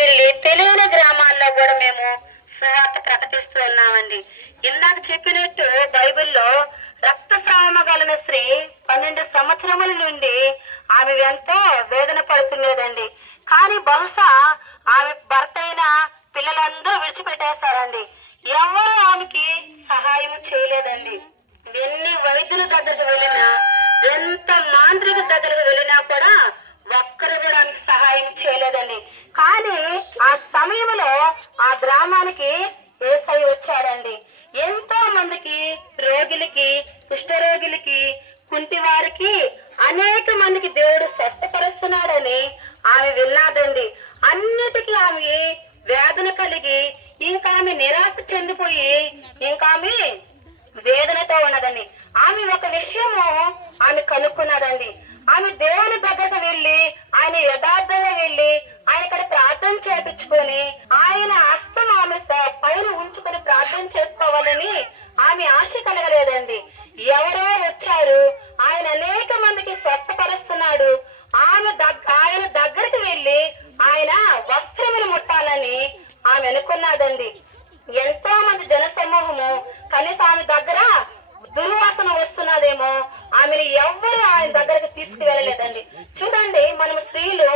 వెళ్ళి తెలియని గ్రామాల్లో కూడా మేము సువార్త ప్రకటిస్తూ ఉన్నామండి. ఇందాక చెప్పినట్టు బైబిల్లో రక్తస్రావము గలన స్త్రీ 12 సంవత్సరముల నుండి ఆమె ఎంతో వేదన పడుతున్నదండి. కానీ బహుశా ఆమె భర్త అయిన పిల్లలందరూ విడిచిపెట్టేస్తారండి. ఎవరు ఆమెకి సహాయం చేయలేదండి. ఎన్ని వైద్యుల దగ్గరకు వెళ్ళినా, ఎంత మాంత్రిక దగ్గరకు వెళ్ళినా కూడా ఒక్కరు కూడా ఆమెకి సహాయం చేయలేదండి. కానీ ఆ సమయంలో ఆ గ్రామానికి యేసయ్య వచ్చాడండి. ఎంతో మందికి రోగులకి, కుష్ఠరోగులకి, కుంటి వారికి అనేక మందికి దేవుడు స్వస్థపరుస్తున్నాడని ఆమె విన్నాదండి. అన్నిటికీ ఆమె వేదన కలిగి ఇంకా ఆమె నిరాశ చెందిపోయి ఇంకా ఆమె వేదనతో ఉన్నదండి. ఆమె ఒక విషయము ఆమె కనుక్కున్నదండి. ఆమె దేవుని దగ్గరకు వెళ్ళి ఆయన యథార్థంగా వెళ్ళి ఆయన ఇక్కడ ప్రార్థన చేపించుకొని ఆయన హస్తం ఆమె పైన ఉంచుకొని ప్రార్థన చేసుకోవాలని ఆమె ఆశ కలగలేదండి. ఎవరో వచ్చారు, ఆయన అనేక మందికి స్వస్థపరుస్తున్నాడు, ఆయన దగ్గరికి వెళ్ళి ఆయన వస్త్రమును ముట్టాలని ఆమె అనుకున్నదండి. ఎంతో మంది జన సమూహము కనీసం ఆమె దగ్గర దుర్వాసన వస్తున్నదేమో ఆమెను ఎవ్వరు ఆయన దగ్గరకు తీసుకువెళ్ళలేదండి. చూడండి, మనం స్త్రీలు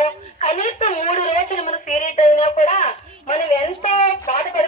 కనీసం 3 రోజులు మన పీరియడ్ అయినా కూడా మనం ఎంతో బాధపడి